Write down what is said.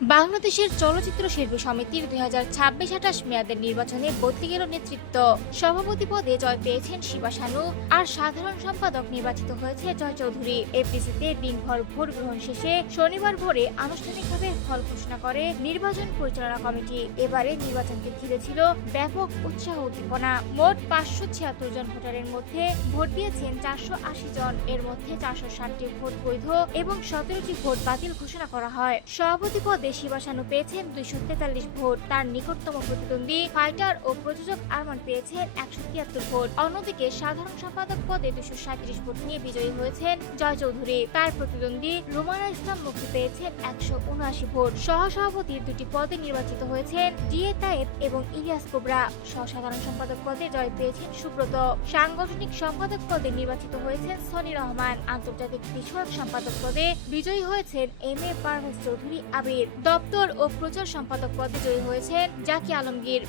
বাংলাদেশের চলচ্চিত্র শিল্পী সমিতির 2026-28 মেয়াদের নির্বাচনে বদলে গেল নেতৃত্ব। সভাপতি পদে জয় পেয়েছেন শিবা সানু, আর সাধারণ সম্পাদক নির্বাচিত হয়েছে জয় চৌধুরী। এফডিসিতে দিনভর ভোট গ্রহণ শেষে শনিবার ভোরে আনুষ্ঠানিকভাবে ফল ঘোষণা করে নির্বাচন পরিচালনা কমিটি। এবারে নির্বাচনকে ঘিরে ছিল ব্যাপক উৎসাহ উদ্দীপনা। মোট 576 জন ভোটারের মধ্যে ভোট দিয়েছেন 480 জন। এর মধ্যে 460টি ভোট বৈধ এবং 17টি ভোট বাতিল ঘোষণা করা হয়। সভাপতি পদে শিবা সানু পেয়েছেন 243 ভোট। তার নিকটতম প্রতিদ্বন্দ্বী ফাইটার ও প্রযোজক আরমান পেয়েছেন 173 ভোট। অন্যদিকে সাধারণ সম্পাদক পদে 237 ভোট নিয়ে বিজয়ী হয়েছেন জয় চৌধুরী। তার প্রতিদ্বন্দ্বী রুমানা ইসলাম মুক্তি পেয়েছেন 179 ভোট। সহসভাপতির দুটি পদে নির্বাচিত হয়েছেন ডিএ তায়েব এবং ইলিয়াস কোবরা। সহসাধারণ সম্পাদক পদে জয় পেয়েছেন সুব্রত। সাংগঠনিক সম্পাদক পদে নির্বাচিত হয়েছেন সনি রহমান। আন্তর্জাতিক বিষয়ক সম্পাদক পদে বিজয়ী হয়েছেন এম এ পারভেজ চৌধুরী আবির। দপ্তর ও প্রচার সম্পাদক পদে জয়ী হয়েছেন জাকি আলমগীর।